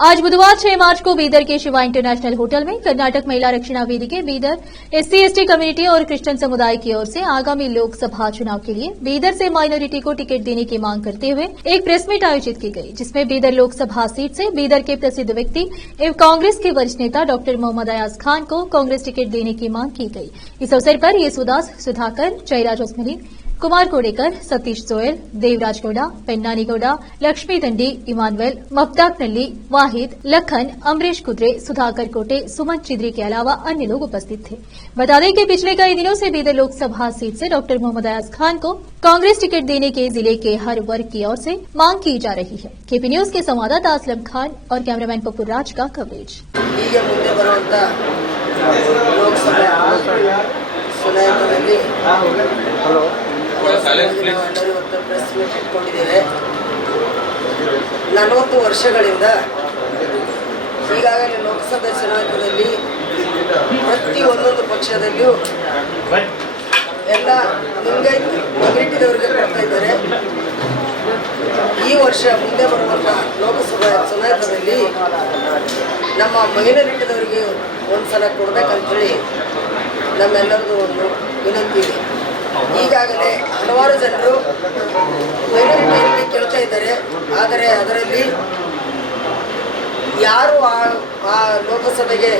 आज बुधवार 6 मार्च को बीदर के शिवा इंटरनेशनल होटल में कर्नाटक महिला रक्षणा वेदिके बीदर SC/ST कम्युनिटी और क्रिश्चियन समुदाय की ओर से आगामी लोकसभा चुनाव के लिए बीदर से माइनॉरिटी को टिकट देने की मांग करते हुए एक प्रेस मीट आयोजित की गई, जिसमें बीदर लोकसभा सीट से बीदर के प्रसिद्ध व्यक्ति एवं कांग्रेस के वरिष्ठ नेता डॉक्टर मोहम्मद अयाज खान को कांग्रेस टिकट देने की मांग की गई। इस अवसर पर येसुदास सुधाकर, जयराज ओस्मली, कुमार कोडेकर, सतीश सोयल, देवराज गौड़ा, पेन्नानी गौड़ा, लक्ष्मी दंडी, इमानुएल, मफ्ताक नल्ली, वाहिद, लखन, अमरीश कुद्रे, सुधाकर कोटे, सुमन चिद्री के अलावा अन्य लोग उपस्थित थे। बता दें कि पिछले कई दिनों से बीदर लोकसभा सीट से डॉक्टर मोहम्मद अयाज खान को कांग्रेस टिकट देने के जिले के हर वर्ग की ओर से मांग की जा रही है। केपी न्यूज के संवाददाता असलम खान और कैमरामैन पप्पू राज का कवरेज। Press meet ಇಟ್ಕೊಂಡಿದ್ದೇವೆ। 40 ವರ್ಷಗಳಿಂದ ಈಗಾಗಲೇ ಲೋಕಸಭೆ ಚುನಾವಣೆಯಲ್ಲಿ ಪ್ರತಿ ಒಂದೊಂದು ಪಕ್ಷದಲ್ಲಿಯೂ ಎಲ್ಲ ಲಿಂಗಾಯತ್ ಮೈನಾರಿಟಿದವರಿಗೆ ಕೊಡ್ತಾ ಇದ್ದಾರೆ। ಈ ವರ್ಷ ಮುಂದೆ ಬರುವಂತಹ ಲೋಕಸಭಾ ಚುನಾವಣೆಯಲ್ಲಿ ನಮ್ಮ ಮೈನಾರಿಟಿದವರಿಗೆ ಒಂದ್ಸಲ ಕೊಡಬೇಕಂತೇಳಿ ನಮ್ಮೆಲ್ಲರದು ಒಂದು ವಿನಂತಿ ಇದೆ। ಈಗಾಗಲೇ ಹಲವಾರು ಜನರು ಮೈನಾರಿಟಿಯಲ್ಲಿ ಕೇಳ್ತಾ ಇದ್ದಾರೆ, ಆದರೆ ಅದರಲ್ಲಿ ಯಾರು ಆ ಲೋಕಸಭೆಗೆ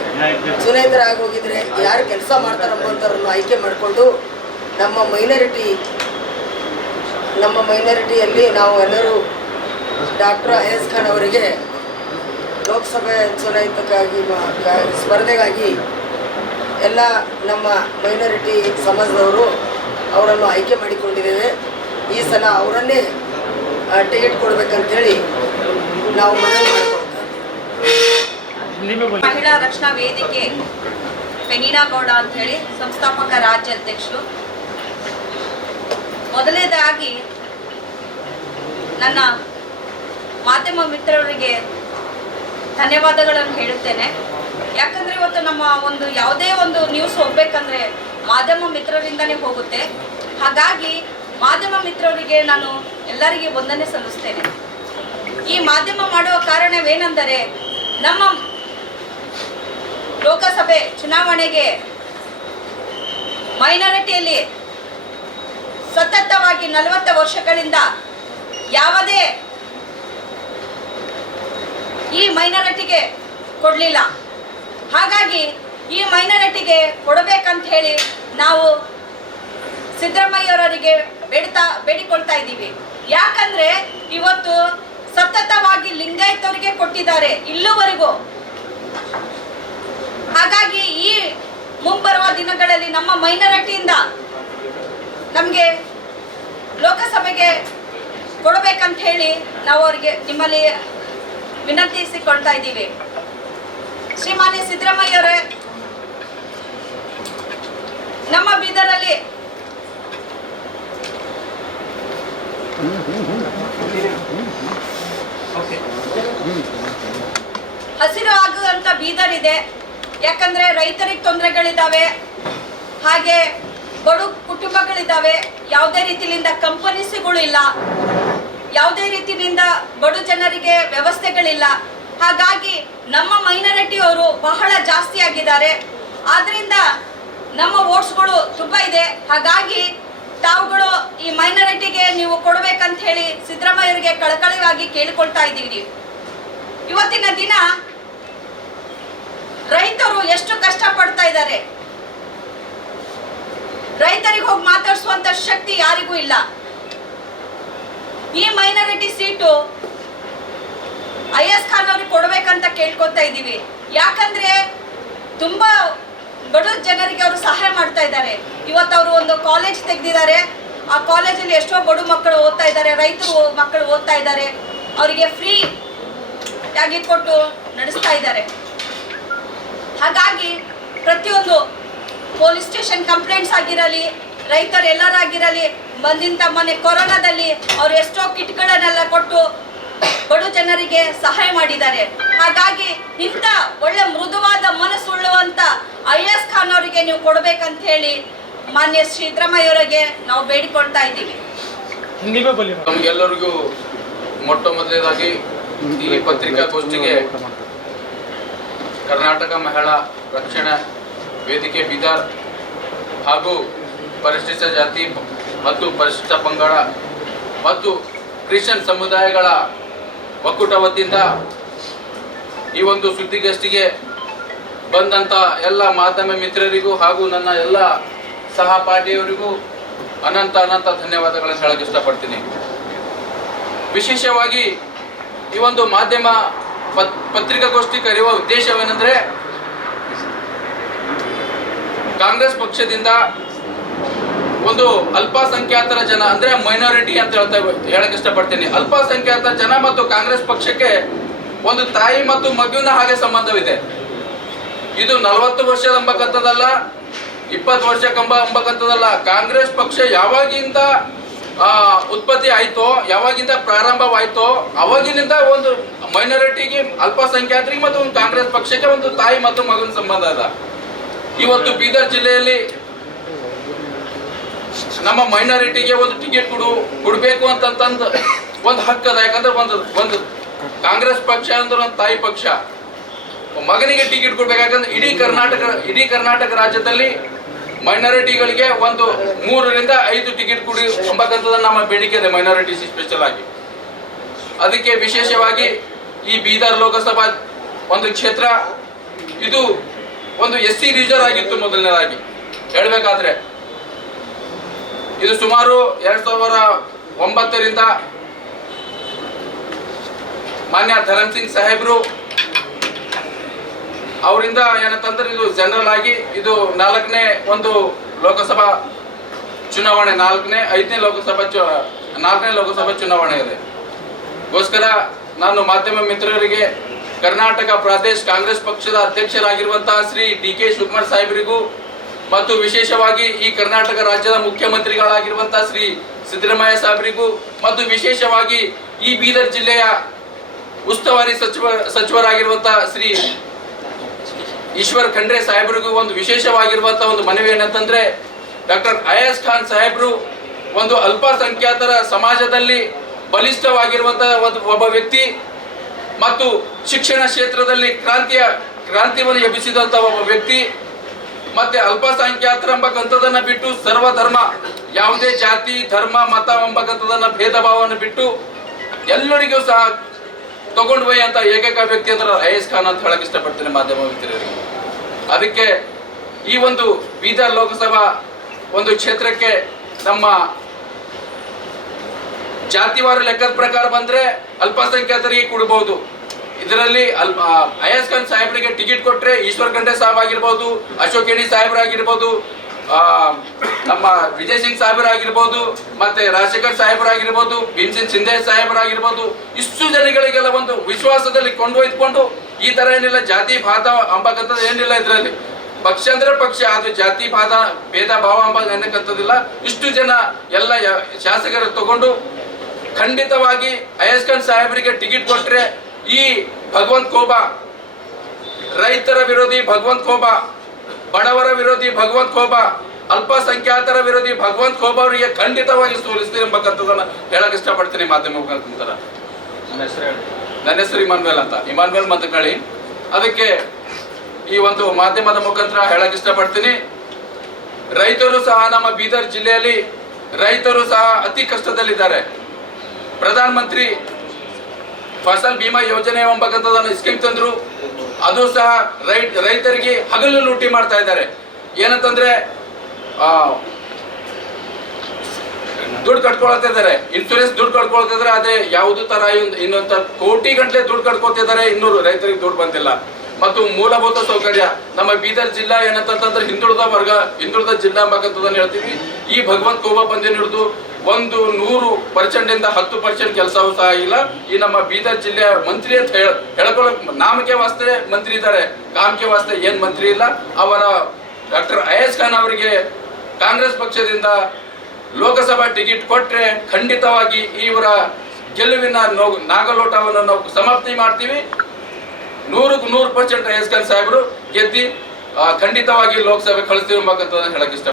ಚುನಾಯಿತರಾಗಿ ಹೋಗಿದ್ರೆ ಯಾರು ಕೆಲಸ ಮಾಡ್ತಾರಂಬಂಥವ್ರನ್ನು ಆಯ್ಕೆ ಮಾಡಿಕೊಂಡು ನಮ್ಮ ಮೈನಾರಿಟಿಯಲ್ಲಿ ನಾವು ಎಲ್ಲರೂ ಡಾಕ್ಟರ್ ಅಯಾಜ್ ಖಾನ್ ಅವರಿಗೆ ಲೋಕಸಭೆ ಚುನಾಯಿತಕ್ಕಾಗಿ ಸ್ಪರ್ಧೆಗಾಗಿ ಎಲ್ಲ ನಮ್ಮ ಮೈನಾರಿಟಿ ಸಮಾಜದವರು ಅವರನ್ನು ಆಯ್ಕೆ ಮಾಡಿಕೊಂಡಿದ್ದೇವೆ। ಈ ಸಲ ಅವರನ್ನೇ ಟಿಕೆಟ್ ಕೊಡಬೇಕಂತೇಳಿ ನಾವು ಮನವಿ ಮಾಡಿಕೊಳ್ತೇವೆ। ಮಹಿಳಾ ರಕ್ಷಣಾ ವೇದಿಕೆ ಪೆನಿನಾ ಗೌಡ ಅಂತ ಹೇಳಿ ಸಂಸ್ಥಾಪಕ ರಾಜ್ಯ ಅಧ್ಯಕ್ಷರು। ಮೊದಲನೇದಾಗಿ ನನ್ನ ಮಾಧ್ಯಮ ಮಿತ್ರರಿಗೆ ಧನ್ಯವಾದಗಳನ್ನು ಹೇಳುತ್ತೇನೆ। ಯಾಕಂದರೆ ಇವತ್ತು ನಮ್ಮ ಒಂದು ಯಾವುದೇ ಒಂದು ನ್ಯೂಸ್ ಹೋಗಬೇಕಂದ್ರೆ ಮಾಧ್ಯಮ ಮಿತ್ರರಿಂದನೇ ಹೋಗುತ್ತೆ। ಹಾಗಾಗಿ ಮಾಧ್ಯಮ ಮಿತ್ರರಿಗೆ ನಾನು ಎಲ್ಲರಿಗೆ ವಂದನೆ ಸಲ್ಲಿಸ್ತೇನೆ। ಈ ಮಾಧ್ಯಮ ಮಾಡುವ ಕಾರಣವೇನೆಂದರೆ ನಮ್ಮ ಲೋಕಸಭೆ ಚುನಾವಣೆಗೆ ಮೈನಾರಿಟಿಯಲ್ಲಿ ಸತತವಾಗಿ 40 ವರ್ಷಗಳಿಂದ ಯಾವುದೇ ಈ ಮೈನಾರಿಟಿಗೆ ಕೊಡಲಿಲ್ಲ। ಹಾಗಾಗಿ ಈ ಮೈನಾರಿಟಿಗೆ ಕೊಡಬೇಕಂತ ಹೇಳಿ ನಾವು ಸಿದ್ದರಾಮಯ್ಯವರಿಗೆ ಬೇಡಿಕೊಳ್ತಾ ಇದ್ದೀವಿ। ಯಾಕಂದ್ರೆ ಇವತ್ತು ಸತತವಾಗಿ ಲಿಂಗಾಯತವರಿಗೆ ಕೊಟ್ಟಿದ್ದಾರೆ ಇಲ್ಲಿವರೆಗೂ। ಹಾಗಾಗಿ ಈ ಮುಂಬರುವ ದಿನಗಳಲ್ಲಿ ನಮ್ಮ ಮೈನಾರಿಟಿಯಿಂದ ನಮಗೆ ಲೋಕಸಭೆಗೆ ಕೊಡಬೇಕಂತ ಹೇಳಿ ನಾವು ಅವರಿಗೆ ನಿಮ್ಮಲ್ಲಿ ವಿನಂತಿಸಿಕೊಳ್ತಾ ಇದ್ದೀವಿ। ಶ್ರೀಮಾನ್ಯ ಸಿದ್ದರಾಮಯ್ಯವರೇ, ನಮ್ಮ ಬೀದರಲ್ಲಿ ಹಸಿರು ಆಗುವಂತ ಬೀದರ್ ಇದೆ। ಯಾಕಂದ್ರೆ ರೈತರಿಗೆ ತೊಂದರೆಗಳಿದ್ದಾವೆ, ಹಾಗೆ ಬಡ ಕುಟುಂಬಗಳಿದ್ದಾವೆ, ಯಾವುದೇ ರೀತಿಯಿಂದ ಕಂಪನೀಸ್ಗಳು ಇಲ್ಲ, ಯಾವುದೇ ರೀತಿಯಿಂದ ಬಡ ಜನರಿಗೆ ವ್ಯವಸ್ಥೆಗಳಿಲ್ಲ। ಹಾಗಾಗಿ ನಮ್ಮ ಮೈನಾರಿಟಿಯವರು ಬಹಳ ಜಾಸ್ತಿ ಆಗಿದ್ದಾರೆ। ಆದ್ರಿಂದ ನಮ್ಮ ವೋಟ್ಸ್ಗಳು ತುಂಬ ಇದೆ। ಹಾಗಾಗಿ ತಾವುಗಳು ಈ ಮೈನಾರಿಟಿಗೆ ನೀವು ಕೊಡಬೇಕಂತ ಹೇಳಿ ಸಿದ್ದರಾಮಯ್ಯರಿಗೆ ಕಳಕಳಿಯಾಗಿ ಕೇಳಿಕೊಳ್ತಾ ಇದ್ದೀವಿ। ಇವತ್ತಿನ ದಿನ ರೈತರು ಎಷ್ಟು ಕಷ್ಟ ಪಡ್ತಾ ಇದ್ದಾರೆ, ರೈತರಿಗೆ ಹೋಗಿ ಮಾತಾಡಿಸುವಂತ ಶಕ್ತಿ ಯಾರಿಗೂ ಇಲ್ಲ। ಈ ಮೈನಾರಿಟಿ ಸೀಟು ಅಯಾಜ್ ಖಾನ್ ಅವ್ರಿಗೆ ಕೊಡಬೇಕಂತ ಕೇಳ್ಕೊತಾ ಇದ್ದೀವಿ। ಯಾಕಂದ್ರೆ ತುಂಬಾ ಬಡ ಜನರಿಗೆ ಅವರು ಸಹಾಯ ಮಾಡ್ತಾ ಇದ್ದಾರೆ। ಇವತ್ತು ಅವರು ಒಂದು ಕಾಲೇಜ್ ತೆಗೆದಿದ್ದಾರೆ, ಆ ಕಾಲೇಜಲ್ಲಿ ಎಷ್ಟೋ ಬಡ ಮಕ್ಕಳು ಓದ್ತಾ ಇದ್ದಾರೆ, ರೈತರು ಮಕ್ಕಳು ಓದ್ತಾ ಇದ್ದಾರೆ, ಅವರಿಗೆ ಫ್ರೀ ಆಗಿ ಕೊಟ್ಟು ನಡೆಸ್ತಾ ಇದ್ದಾರೆ। ಹಾಗಾಗಿ ಪ್ರತಿಯೊಂದು ಪೊಲೀಸ್ ಸ್ಟೇಷನ್ ಕಂಪ್ಲೇಂಟ್ಸ್ ಆಗಿರಲಿ, ರೈತರೆಲ್ಲರಾಗಿರಲಿ, ಬಂದಿಂತ ಮೊನ್ನೆ ಕೊರೋನಾದಲ್ಲಿ ಅವರು ಎಷ್ಟೋ ಕಿಟ್ಗಳನ್ನೆಲ್ಲ ಕೊಟ್ಟು ಬಡ ಜನರಿಗೆ ಸಹಾಯ ಮಾಡಿದ್ದಾರೆ। ಹಾಗಾಗಿ ಇಂಥ ಒಳ್ಳೆ ಮೃದುವಾದ ಮನಸ್ಸುಳ್ಳುವಂತ ಅಯಾಜ್ ಖಾನ್ ಅವರಿಗೆ ನೀವು ಕೊಡಬೇಕಂತ ಹೇಳಿ ಮಾನ್ಯ ಸಿದ್ದರಾಮಯ್ಯವರಿಗೆ ನಾವು ಬೇಡಿಕೊಳ್ತಾ ಇದ್ದೀವಿ। ನಮಗೆಲ್ಲರಿಗೂ ಮೊಟ್ಟ ಮೊದಲನೇದಾಗಿ ಈ ಪತ್ರಿಕಾಗೋಷ್ಠಿಗೆ ಕರ್ನಾಟಕ ಮಹಿಳಾ ರಕ್ಷಣಾ ವೇದಿಕೆ ಬೀದರ್ ಹಾಗೂ ಪರಿಶಿಷ್ಟ ಜಾತಿ ಮತ್ತು ಪರಿಶಿಷ್ಟ ಪಂಗಡ ಮತ್ತು ಕ್ರಿಶ್ಚಿಯನ್ ಸಮುದಾಯಗಳ ಒಕ್ಕೂಟ ವತಿಯಿಂದ ಈ ಒಂದು ಸುದ್ದಿಗೋಷ್ಠಿಗೆ ಬಂದಂಥ ಎಲ್ಲ ಮಾಧ್ಯಮ ಮಿತ್ರರಿಗೂ ಹಾಗೂ ನನ್ನ ಎಲ್ಲ ಸಹಪಾಠಿಯವರಿಗೂ ಅನಂತ ಧನ್ಯವಾದಗಳನ್ನು ಹೇಳಕ್ಕೆ ಇಷ್ಟಪಡ್ತೀನಿ. ವಿಶೇಷವಾಗಿ ಈ ಒಂದು ಮಾಧ್ಯಮ ಪತ್ರಿಕಾಗೋಷ್ಠಿ ಕರೆಯುವ ಉದ್ದೇಶವೇನೆಂದರೆ, ಕಾಂಗ್ರೆಸ್ ಪಕ್ಷದಿಂದ ಒಂದು ಅಲ್ಪಸಂಖ್ಯಾತರ ಜನ ಅಂದರೆ ಮೈನಾರಿಟಿ ಅಂತ ಹೇಳಕ್ಕೆ ಇಷ್ಟಪಡ್ತೀನಿ. ಅಲ್ಪಸಂಖ್ಯಾತ ಜನ ಮತ್ತು ಕಾಂಗ್ರೆಸ್ ಪಕ್ಷಕ್ಕೆ ಒಂದು ತಾಯಿ ಮತ್ತು ಮಗುವಿನ ಹಾಗೆ ಸಂಬಂಧವಿದೆ. ಇದು 40 ವರ್ಷದ ಎಂಬಕ್ಕಂಥದ್ದಲ್ಲ, 20 ವರ್ಷ ಎಂಬಕ್ಕಂಥದ್ದಲ್ಲ. ಕಾಂಗ್ರೆಸ್ ಪಕ್ಷ ಯಾವಾಗಿಂದ ಉತ್ಪತ್ತಿ ಆಯ್ತೋ, ಯಾವಾಗಿಂದ ಪ್ರಾರಂಭವಾಯ್ತೋ ಅವಾಗಿನಿಂದ ಒಂದು ಮೈನಾರಿಟಿಗೆ, ಅಲ್ಪಸಂಖ್ಯಾತರಿಗೆ ಮತ್ತು ಒಂದು ಕಾಂಗ್ರೆಸ್ ಪಕ್ಷಕ್ಕೆ ಒಂದು ತಾಯಿ ಮತ್ತು ಮಗುವಿನ ಸಂಬಂಧ ಅದ. ಇವತ್ತು ಬೀದರ್ ಜಿಲ್ಲೆಯಲ್ಲಿ ನಮ್ಮ ಮೈನಾರಿಟಿಗೆ ಒಂದು ಟಿಕೆಟ್ ಕೊಡಬೇಕು ಅಂತಂದು ಒಂದು ಹಕ್ಕದ. ಯಾಕಂದ್ರೆ ಒಂದು ಕಾಂಗ್ರೆಸ್ ಪಕ್ಷ ಅಂದ್ರೆ ಒಂದು ತಾಯಿ ಪಕ್ಷ. ಮಗನಿಗೆ ಟಿಕೆಟ್ ಕೊಡ್ಬೇಕಾಗಂದ್ರೆ ಇಡೀ ಕರ್ನಾಟಕ ರಾಜ್ಯದಲ್ಲಿ ಮೈನಾರಿಟಿಗಳಿಗೆ ಒಂದು 3 ರಿಂದ 5 ಟಿಕೆಟ್ ಕೊಡಿ ಎಂಬಕ್ಕಂಥದ್ದು ನಮ್ಮ ಬೇಡಿಕೆ ಇದೆ, ಮೈನಾರಿಟಿ ಸ್ಪೆಷಲ್ ಆಗಿ. ಅದಕ್ಕೆ ವಿಶೇಷವಾಗಿ ಈ ಬೀದರ್ ಲೋಕಸಭಾ ಒಂದು ಕ್ಷೇತ್ರ ಇದು ಒಂದು SC ರಿಸರ್ವ್ ಆಗಿತ್ತು. ಮೊದಲನೇದಾಗಿ ಹೇಳಬೇಕಾದ್ರೆ ಇದು ಸುಮಾರು 2009ರಿಂದ ಮಾನ್ಯ ಧರಮ್ ಸಿಂಗ್ ಸಾಹೇಬ್ರು ಅವರಿಂದ ಏನಂತಂದ್ರೆ ಇದು ಜನರಲ್ ಆಗಿ ಇದು 4ನೇ ಒಂದು ಲೋಕಸಭಾ ಚುನಾವಣೆ, 5ನೇ ಲೋಕಸಭಾ ಚುನಾವಣೆ ಇದೆ. ಗೋಸ್ಕರ ನಾನು ಮಾಧ್ಯಮ ಮಿತ್ರರಿಗೆ ಕರ್ನಾಟಕ ಪ್ರದೇಶ ಕಾಂಗ್ರೆಸ್ ಪಕ್ಷದ ಅಧ್ಯಕ್ಷರಾಗಿರುವಂತಹ ಶ್ರೀ DK ಶಿವಕುಮಾರ್ ಸಾಹೇಬರಿಗೂ ಮತ್ತು ವಿಶೇಷವಾಗಿ ಈ ಕರ್ನಾಟಕ ರಾಜ್ಯದ ಮುಖ್ಯಮಂತ್ರಿಗಳಾಗಿರುವಂತಹ ಶ್ರೀ ಸಿದ್ದರಾಮಯ್ಯ ಸಾಹೇಬರಿಗೂ ಮತ್ತು ವಿಶೇಷವಾಗಿ ಈ ಬೀದರ್ ಜಿಲ್ಲೆಯ ಉಸ್ತುವಾರಿ ಸಚಿವರಾಗಿರುವಂತಹ ಶ್ರೀ ಈಶ್ವರ್ ಖಂಡ್ರೆ ಸಾಹೇಬರಿಗೂ ಒಂದು ವಿಶೇಷವಾಗಿರುವಂತಹ ಒಂದು ಮನವಿ ಏನಂತಂದ್ರೆ, ಡಾಕ್ಟರ್ ಅಯಾಜ್ ಖಾನ್ ಸಾಹೇಬರು ಒಂದು ಅಲ್ಪಸಂಖ್ಯಾತರ ಸಮಾಜದಲ್ಲಿ ಬಲಿಷ್ಠವಾಗಿರುವಂತಹ ಒಬ್ಬ ವ್ಯಕ್ತಿ ಮತ್ತು ಶಿಕ್ಷಣ ಕ್ಷೇತ್ರದಲ್ಲಿ ಕ್ರಾಂತಿಯನ್ನು ಎಬ್ಬಿಸಿದಂತಹ ಒಬ್ಬ ವ್ಯಕ್ತಿ. ಮತ್ತೆ ಅಲ್ಪಸಂಖ್ಯಾತರ ಎಂಬಕ್ಕಂಥದನ್ನ ಬಿಟ್ಟು ಸರ್ವಧರ್ಮ, ಯಾವುದೇ ಜಾತಿ ಧರ್ಮ ಮತ ಎಂಬಕ್ಕಂಥದನ್ನ ಭೇದ ಭಾವವನ್ನು ಬಿಟ್ಟು ಎಲ್ಲರಿಗೂ ಸಹ ತಗೊಂಡು ಹೋಯ್ಯಂತ ಏಕೈಕ ವ್ಯಕ್ತಿ ಅಂದ್ರೆ ಅಯಾಜ್ ಖಾನ್ ಅಂತ ಹೇಳಕ್ ಇಷ್ಟಪಡ್ತೀನಿ ಮಾಧ್ಯಮ ಮಿತ್ರರಿಗೆ. ಅದಕ್ಕೆ ಈ ಒಂದು ಬೀದರ್ ಲೋಕಸಭಾ ಒಂದು ಕ್ಷೇತ್ರಕ್ಕೆ ನಮ್ಮ ಜಾತಿವಾರ ಲೆಕ್ಕದ ಪ್ರಕಾರ ಬಂದ್ರೆ ಅಲ್ಪಸಂಖ್ಯಾತರಿಗೆ ಕೊಡಬಹುದು. ಇದರಲ್ಲಿ ಅಯಾಜ್ ಖಾನ್ ಸಾಹೇಬರಿಗೆ ಟಿಕೆಟ್ ಕೊಟ್ರೆ ಈಶ್ವರ್ ಖಂಡ್ರೆ ಸಾಹೇಬ್ ಆಗಿರ್ಬೋದು, ಅಶೋಕ್ ಎಣಿ ಸಾಹೇಬರಾಗಿರ್ಬೋದು, ನಮ್ಮ ವಿಜಯ್ ಸಿಂಗ್ ಸಾಹೇಬರಾಗಿರ್ಬೋದು, ಮತ್ತೆ ರಾಜಶೇಖರ್ ಸಾಹೇಬರಾಗಿರ್ಬೋದು, ಭೀಮ್ಸಿಂಗ್ ಸಿಂಧೆ ಸಾಹೇಬರಾಗಿರ್ಬೋದು, ಇಷ್ಟು ಜನಗಳಿಗೆಲ್ಲ ಒಂದು ವಿಶ್ವಾಸದಲ್ಲಿ ಕೊಂಡೊಯ್ದುಕೊಂಡು ಈ ತರ ಏನಿಲ್ಲ ಜಾತಿ ಭಾತ ಅಂಬಕ್ಕಂಥದ್ದು ಏನಿಲ್ಲ. ಇದರಲ್ಲಿ ಪಕ್ಷ ಅಂದ್ರೆ ಪಕ್ಷ, ಅದು ಜಾತಿ ಭೇದ ಭಾವ ಅನ್ನಕ್ಕಂಥದ್ದಿಲ್ಲ. ಇಷ್ಟು ಜನ ಎಲ್ಲ ಶಾಸಕರು ತಗೊಂಡು ಖಂಡಿತವಾಗಿ ಅಯಾಜ್ ಖಾನ್ ಸಾಹೇಬರಿಗೆ ಟಿಕೆಟ್ ಕೊಟ್ರೆ ಈ ಭಗವಂತ್ ಖೋಬಾ, ರೈತರ ವಿರೋಧಿ ಭಗವಂತ್ ಖೋಬಾ, ಬಡವರ ವಿರೋಧಿ ಭಗವಂತ್ ಖೋಬಾ, ಅಲ್ಪಸಂಖ್ಯಾತರ ವಿರೋಧಿ ಭಗವಂತ್ ಖೋಬಾ ಅವರಿಗೆ ಖಂಡಿತವಾಗಿ ಸೋಲಿಸ್ತೀನಿ ಎಂಬಕ್ಕಂಥದ್ದನ್ನ ಹೇಳಕ್ ಇಷ್ಟಪಡ್ತೀನಿ ಮಾಧ್ಯಮ ಮುಖಾಂತರ. ನನ್ನ ಹೆಸರು ಇಮಾನ್ವೇಲ್ ಮಂತಕಳಿ. ಅದಕ್ಕೆ ಈ ಒಂದು ಮಾಧ್ಯಮದ ಮುಖಾಂತರ ಹೇಳಕ್ ಇಷ್ಟಪಡ್ತೀನಿ, ರೈತರು ಸಹ ನಮ್ಮ ಬೀದರ್ ಜಿಲ್ಲೆಯಲ್ಲಿ ರೈತರು ಸಹ ಅತಿ ಕಷ್ಟದಲ್ಲಿದ್ದಾರೆ. ಪ್ರಧಾನ ಮಂತ್ರಿ ಫಸಲ್ ಬಿಮಾ ಯೋಜನೆ ಎಂಬಕ್ಕಂಥದ್ದನ್ನು ಸ್ಕೀಮ್ ತಂದ್ರು, ಅದು ಸಹ ರೈತರಿಗೆ ಹಗಲು ಲೂಟಿ ಮಾಡ್ತಾ ಇದ್ದಾರೆ. ಏನಂತಂದ್ರೆ ದುಡ್ಡು ಕಟ್ಕೊಳ್ತಿದ್ದಾರೆ, ಇನ್ಸೂರೆನ್ಸ್ ದುಡ್ಡು ಕಟ್ಕೊಳ್ತಿದ್ದಾರೆ. ಅದೇ ಯಾವುದು ತರ ಇನ್ನೊಂದು ಕೋಟಿ ಗಂಟಲೆ ದುಡ್ಡು ಕಟ್ಕೊಳ್ತಿದ್ದಾರೆ, ಇನ್ನೂರು ರೈತರಿಗೆ ದುಡ್ಡು ಬಂದಿಲ್ಲ. ಮತ್ತು ಮೂಲಭೂತ ಸೌಕರ್ಯ ನಮ್ಮ ಬೀದರ್ ಜಿಲ್ಲಾ ಏನಂತಂದ್ರೆ ಹಿಂದುಳಿದ ಜಿಲ್ಲಾ ಎಂಬಕ್ಕಂಥದ್ದನ್ನು ಹೇಳ್ತೀವಿ. ಈ ಭಗವಂತ್ ಖೋಬಾ ಬಂದೇನು ಹಿಡಿದು 100% ಇಂದ 10% ಕೆಲಸವೂ ಸಹ ಇಲ್ಲ. ಈ ನಮ್ಮ ಬೀದರ್ ಜಿಲ್ಲೆಯ ಮಂತ್ರಿ ಅಂತ ಹೇಳ್ಕೊಳ್ಳೋ ನಾಮಕೆ ವಾಸ್ತೆ ಮಂತ್ರಿ ಇದ್ದಾರೆ, ಕಾಮಕೆ ವಾಸ್ತೆ ಏನ್ ಮಂತ್ರಿ ಇಲ್ಲ. ಅವರ ಡಾಕ್ಟರ್ ಅಯಾಜ್ ಖಾನ್ ಅವರಿಗೆ ಕಾಂಗ್ರೆಸ್ ಪಕ್ಷದಿಂದ ಲೋಕಸಭಾ ಟಿಕೆಟ್ ಕೊಟ್ರೆ ಖಂಡಿತವಾಗಿ ಇವರ ಗೆಲುವಿನ ನಾಗಲೋಟವನ್ನು ನಾವು ಸಮಾಪ್ತಿ ಮಾಡ್ತೀವಿ. 100% ಅಯಾಜ್ ಖಾನ್ ಸಾಹೇಬರು ಗೆದ್ದಿ ಖಂಡಿತವಾಗಿ ಲೋಕಸಭೆ ಕಳಿಸ್ತೀವಿ ಎಂಬಕ್ಕಂತ ಹೇಳಕ್ ಇಷ್ಟ.